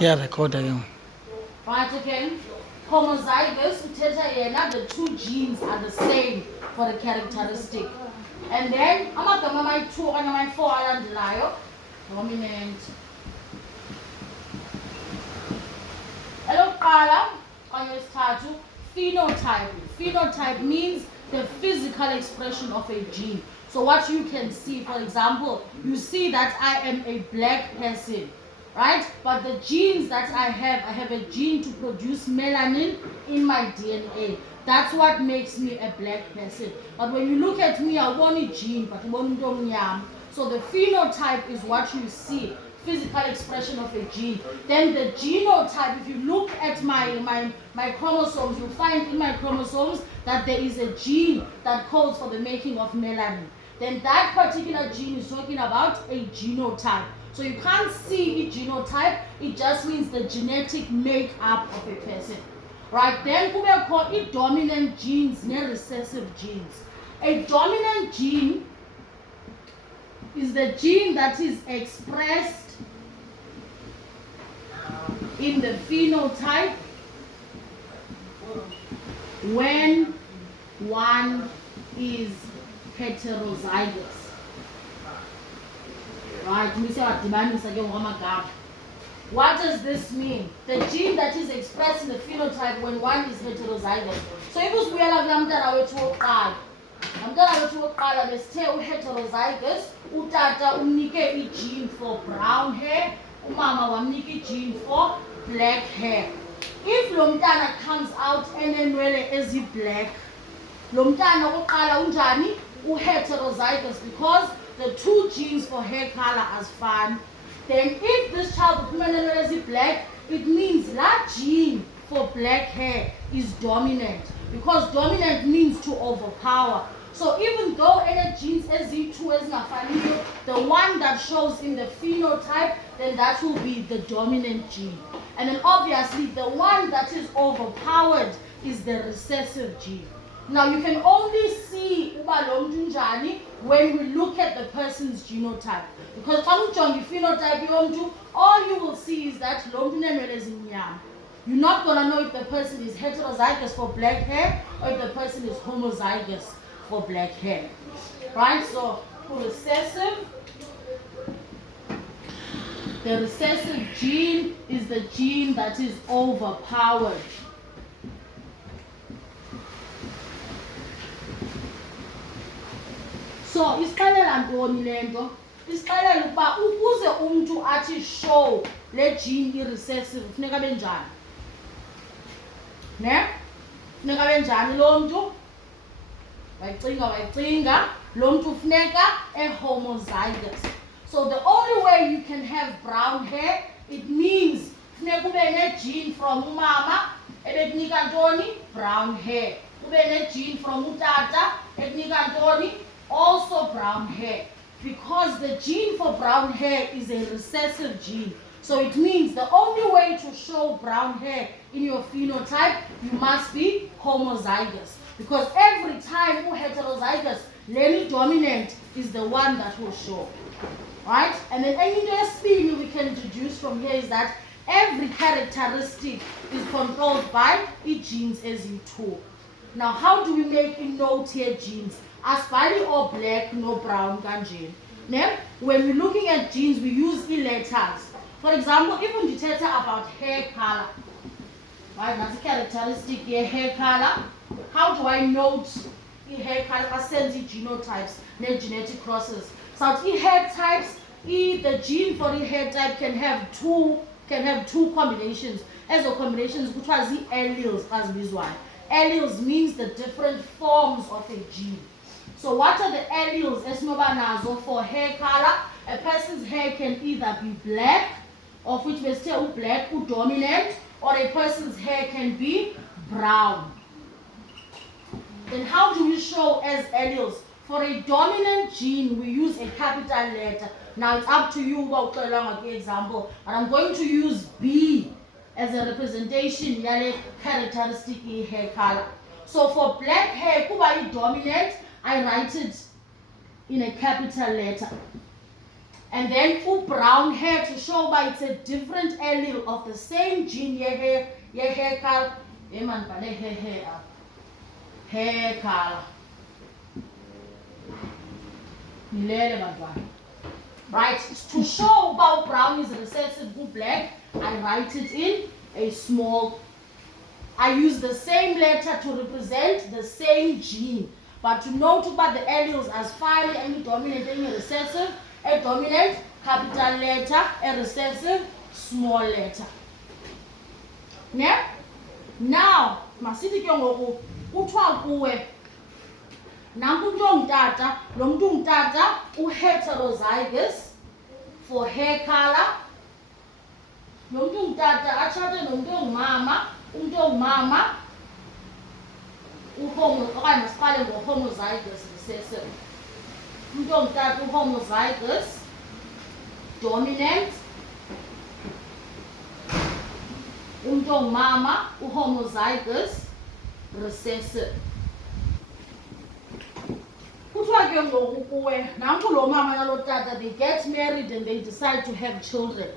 Yeah, record again. Right, okay? Homozygous, the two genes are the same for the characteristic. And then, amagama my-2 and my-4 alandelayo, dominant. Elokuqala kwanyesithathu, phenotype. Phenotype means the physical expression of a gene. So what you can see, for example, you see that I am a black person, right? But the genes that I have a gene to produce melanin in my DNA. That's what makes me a black person. But when you look at me, I want a gene, but I want a. So the phenotype is what you see, physical expression of a gene. Then the genotype, if you look at my chromosomes, you'll find in my chromosomes that there is a gene that codes for the making of melanin. Then that particular gene is talking about a genotype. So you can't see a genotype, it just means the genetic makeup of a person. Right, then we call it dominant genes and recessive genes. A dominant gene is the gene that is expressed in the phenotype when one is heterozygous. Right, what does this mean? The gene that is expressed in the phenotype when one is heterozygous. So if we are heterozygous, utata umnike i-gene for brown hair, umama wamnike i-gene for black hair. If lo mntana comes out enenwele ezi-black, lo mntana okokuqala unjani? U-heterozygous because the two genes for hair color are fun. Then if this child is black, it means that gene for black hair is dominant because dominant means to overpower. So even though any genes Z2 is not the one that shows in the phenotype, then that will be the dominant gene. And then obviously the one that is overpowered is the recessive gene. Now you can only see when we look at the person's genotype. Because phenotype, all you will see is that you're not going to know if the person is heterozygous for black hair or if the person is homozygous for black hair. Right? So the recessive gene is the gene that is overpowered. So isixelela ntoni le nto? Isixelela ukuba ukuze umuntu athi show le gene i-recessive funeka abe njani? Ne? Funeka abe njani lo mntu? Wayicinga. Lo mntu funeka e-homozygous. So the only way you can have brown hair, it means funeka ube ne-gene from umama ebekunika ntoni? Brown hair. Ube ne-gene from utata ekunika ntoni? Also brown hair, because the gene for brown hair is a recessive gene. So it means the only way to show brown hair in your phenotype, you must be homozygous. Because every time you're heterozygous, Lenny dominant is the one that will show. Right? And then any spin we can deduce from here is that every characteristic is controlled by its genes as you two. Now how do we make a no-tier genes? Asipali or black, no brown, kanjeni. When we're looking at genes, we use letters. For example, even dictator about hair color. Right, that's a characteristic here, hair color. How do I note hair color? I send the genotypes, genetic crosses. So hair types, the gene for the hair type can have two combinations. As a combinations, which was the alleles as visual. Alleles means the different forms of a gene. So what are the alleles esmobanazo for hair color? A person's hair can either be black, of which we say black or dominant, or a person's hair can be brown. Then how do we show as alleles? For a dominant gene, we use a capital letter. Now it's up to you about the example, and I'm going to use B as a representation of characteristic hair color. So for black hair, kuba dominant, I write it in a capital letter. And then brown hair to show by it's a different allele of the same gene. Hair color. Hair color. Right, to show about brown is recessive to black, I write it in a small. I use the same letter to represent the same gene. But to note about the alleles as finally any dominant, any recessive, a dominant capital letter, a recessive small letter. Now, masithi ke ngoku kuthiwa kuwe nanku umntu ongutata, lo mntu ungutata uheterozygous for hair color. Lo mntu ungutata atshate nomntu ongumama, umntu ongumama okanye masiqale ngo-homozygous recessive. Umntu ongutata u-homozygous dominant, umntu ongumama u-homozygous recessive. Kuthiwa ke ngoku kuwe nanku lo mama nalo tata, they get married and they decide to have children.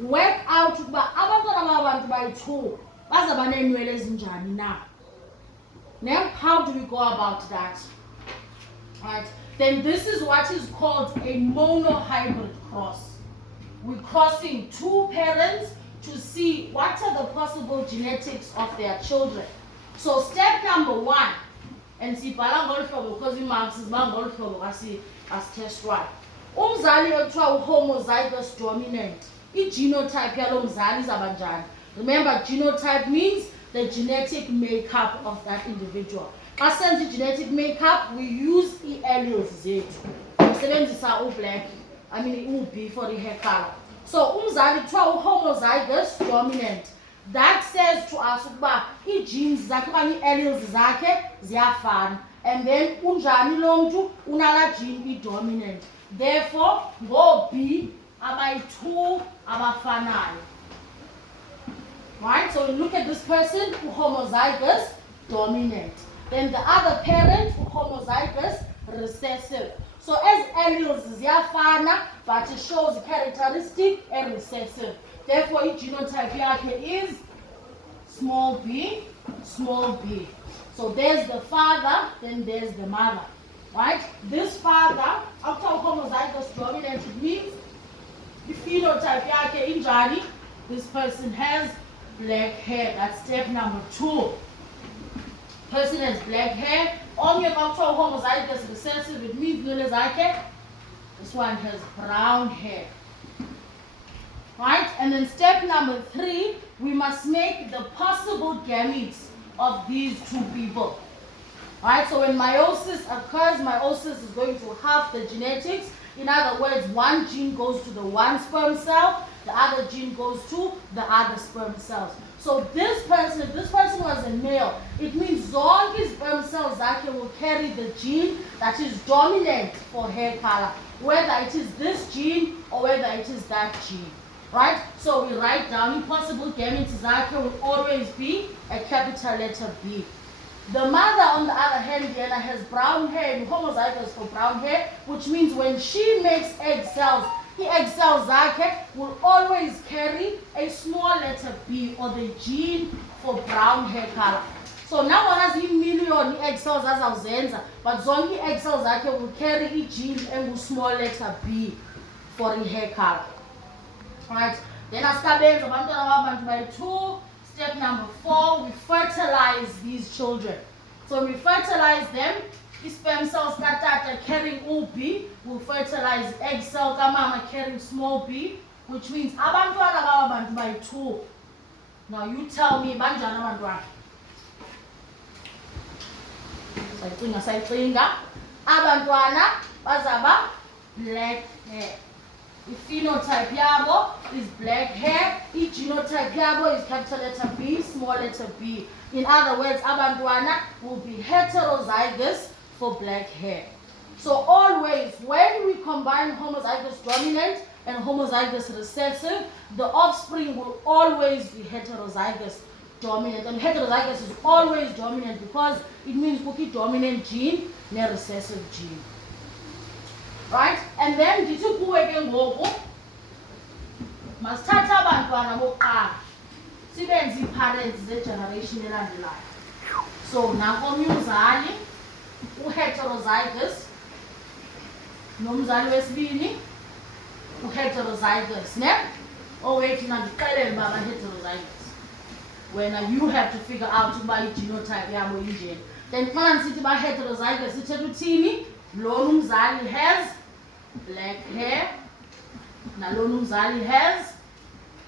Work out ukuba abantwana babantu bayi-2 bazaba neenwele ezinjani na. Now, how do we go about that? Right. Then this is what is called a monohybrid cross. We're crossing 2 parents to see what are the possible genetics of their children. So step number 1, and sibhala ngolu hlobo because imarks zibhala ngolu hlobo asitest 1. Umzali ekuthiwa homozygous dominant, i-genotype yalo mzali izaba njani? Remember, genotype means the genetic makeup of that individual. Xa senza genetic makeup, we use i-alleles zethu. Usebenzisa u-black, u-B for i-hair color. So umzali kuthiwa homozygous dominant. That says to us ukuba i-genes zakhe okanye i-alleles zakhe ziyafana. And then unjani lo mntu unala gene i-dominant. Therefore, ngo-B abayi-2 abafanayo. Right, so look at this person, homozygous dominant. Then the other parent, homozygous recessive. So as alleles ziyafana, but it shows characteristic and recessive. Therefore, genotype yakhe is small b, small b. So there's the father, then there's the mother. Right? This father, after homozygous dominant, it means the phenotype yakhe injani. This person has black hair. That's step number 2. Person has black hair. Only after homozygous recessive, it means this one has brown hair. Right? And then step number 3, we must make the possible gametes of these 2 people. Right? So when meiosis occurs, meiosis is going to halve the genetics. In other words, one gene goes to the one sperm cell, the other gene goes to the other sperm cells. So this person, if this person was a male, it means zonke sperm cells zakhe will carry the gene that is dominant for hair color, whether it is this gene or whether it is that gene. Right? So we write down impossible gametes zakhe will always be a capital letter B. The mother, on the other hand, has brown hair, and homozygous for brown hair, which means when she makes egg cells, the egg cells will always carry a small letter B, or the gene for brown hair color. So now one has a million egg cells as our zenza, but zonke egg cells will carry a gene and a small letter B for the hair color. Right? Then as by 2. Step number 4, we fertilize these children. So when we fertilize them, the sperm cells are carrying UB, will fertilize egg cell mama carrying small b, which means abantwana by 2. Now you tell me, banjani abantwana? Sayicinga. Abantwana bazaba black hair. The phenotype yabo is black hair. Each genotype yabo is capital letter B, small letter b. In other words, abantwana will be heterozygous for black hair. So always, when we combine homozygous dominant and homozygous recessive, the offspring will always be heterozygous dominant. And heterozygous is always dominant because it means cookie dominant gene and recessive gene. Right? And then ndithi kuwe ke ngoku masithathe abantwana bokuqala sibenze ii-parents zegeneration elandelayo. So nanko omnye umzali u-heterozygous nomzali wesibini u-heterozygous, ne? Wait, now ndixelele uba ba-heterozygous. Wena you have to figure out ukuba i-genotype yabo injeni. Then xa nisithi ba-heterozygous sithetha uthini? Lona umzali has black hair, nalona umzali has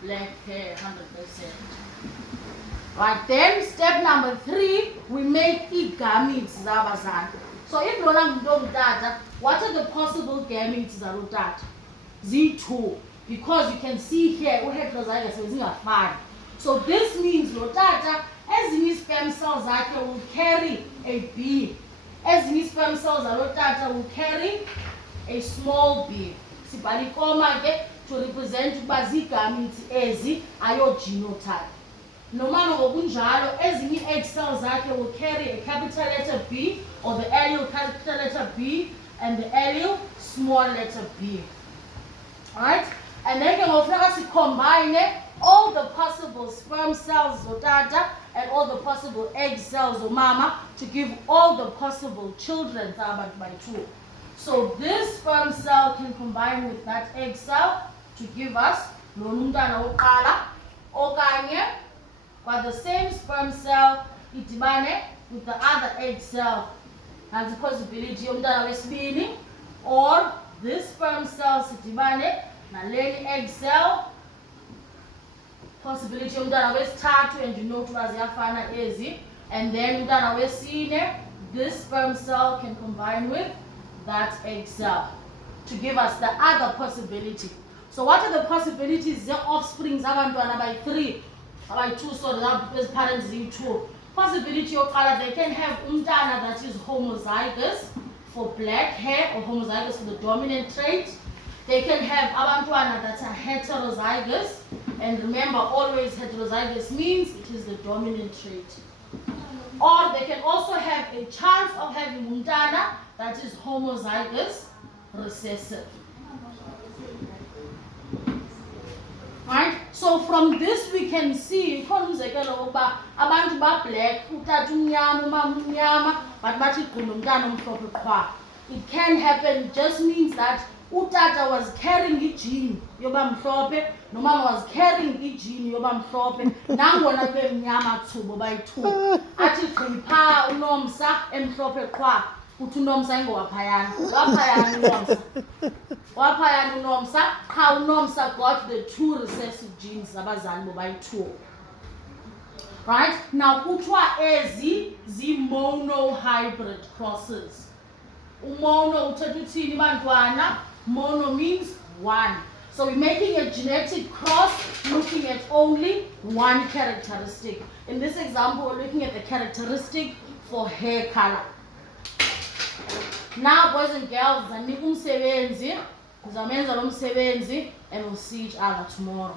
black hair, 100%. Right, then step number 3, we make ii-gametes zabazali. So if lona ngumuntu ongutata, what are the possible gametes zalo tata? Z2, because you can see here u-heterozygous bezingafani. So this means lo tata ezinye ii-sperm cells zakhe will carry a B. Ezinye ii-sperm cells zalo tata will carry a small b. Sibhala ikoma ke to represent ukuba zii-gametes ezi ayo-genotype. Nomama ngokunjalo ezinye ii-egg cells zakhe will carry a capital letter B, or the allele capital letter B and the allele small letter b. Alright? And then ke ngokufuneka sicombine all the possible sperm cells zotata and all the possible egg cells zomama to give all the possible children abantu bayi-2. So this sperm cell can combine with that egg cell to give us lona umntana wokuqala, okanye but the same sperm cell idibane with the other egg cell. That's the possibility yomntana wesibini, or this sperm cell sidibane naleli egg cell, possibility yomntana wesithathu, and you know ukuba ziyafana ezi, and then umntana wesine, this sperm cell can combine with that egg cell to give us the other possibility. So what are the possibilities? The offspring zabantwana by-3, by-2, so the parents z2. Possibility yokuqala, they can have umntana that is homozygous for black hair, or homozygous for the dominant trait. They can have abantwana that are heterozygous, and remember always heterozygous means it is the dominant trait. Or they can also have a chance of having umntana that is homozygous recessive. Right? So from this we can see ikhona umzekelo wokuba abantu ba-black, utata umnyama, umama umnyama, but bathi gqunda umntana omhlophe qhwa. It can happen, just means that utata was carrying igene yoba mhlophe, nomama was carrying igene yoba mhlophe, nangona bemnyama thubo bayi-2. Athi qhipha unomsa emhlophe qhwa, uthi unomsa ingowaphayana. Waphayana unomsa. Waphayana unomsa, qha unomsa got the 2 recessive genes zabazali bobayi-2. Right? Now kuthiwa ezi zi-monohybrid crosses. Umono uthetha uthini bantwana? Mono means 1. So we're making a genetic cross looking at only one characteristic. In this example, we're looking at the characteristic for hair color. Now, boys and girls, zanika umsebenzi, zamenza lo msebenzi, and we'll see each other tomorrow.